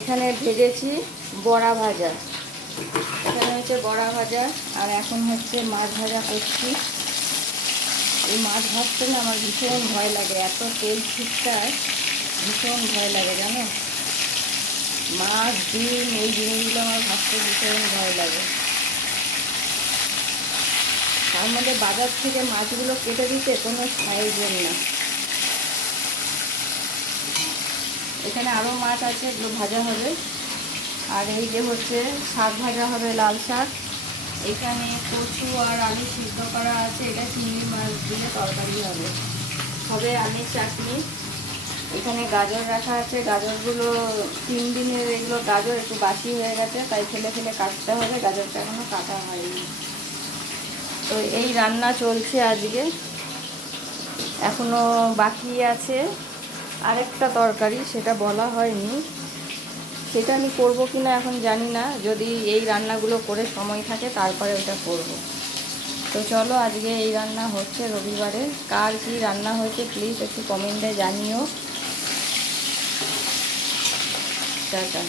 এখানে ভেজেছি বড়া ভাজা, এখানে হচ্ছে বড়া ভাজা, আর এখন হচ্ছে মাছ ভাজা করছি। এই মাছ ভাজতে না আমার ভীষণ ভয় লাগে, এত তেল ছিটকায়, ভীষণ ভয় লাগে জানো। মাছ, ডিম এই জিনিসগুলো আমার ভাজতে ভীষণ ভয় লাগে। তার মধ্যে বাজার থেকে মাছগুলো কেটে দিতে কোনো সাইজের না। এখানে আরও মাছ আছে, এগুলো ভাজা হবে। আর এই যে হচ্ছে শাক ভাজা হবে, লাল শাক। এখানে কচু আর আলু সিদ্ধ করা আছে, এটা চিংড়ি মাছ দিয়ে তরকারি হবে। হবে আমের চাটনি। এখানে গাজর রাখা আছে, গাজরগুলো 3 দিনের এগুলো গাজর একটু বাসি হয়ে গেছে, তাই ফেলে ফেলে কাটতে হবে, গাজরটা এখনও কাটা হয়নি। তো এই রান্না চলছে আজকে। এখনও বাকি আছে আরেকটা তরকারি, সেটা বলা হয়নি, সেটা আমি করবো কিনা এখন জানি না। যদি এই রান্নাগুলো করে সময় থাকে তারপরে ওটা করব। তো চলো, আজকে এই রান্না হচ্ছে রবিবারে। কার কি রান্না হয়েছে প্লিজ একটু কমেন্টে জানিও। টাটা।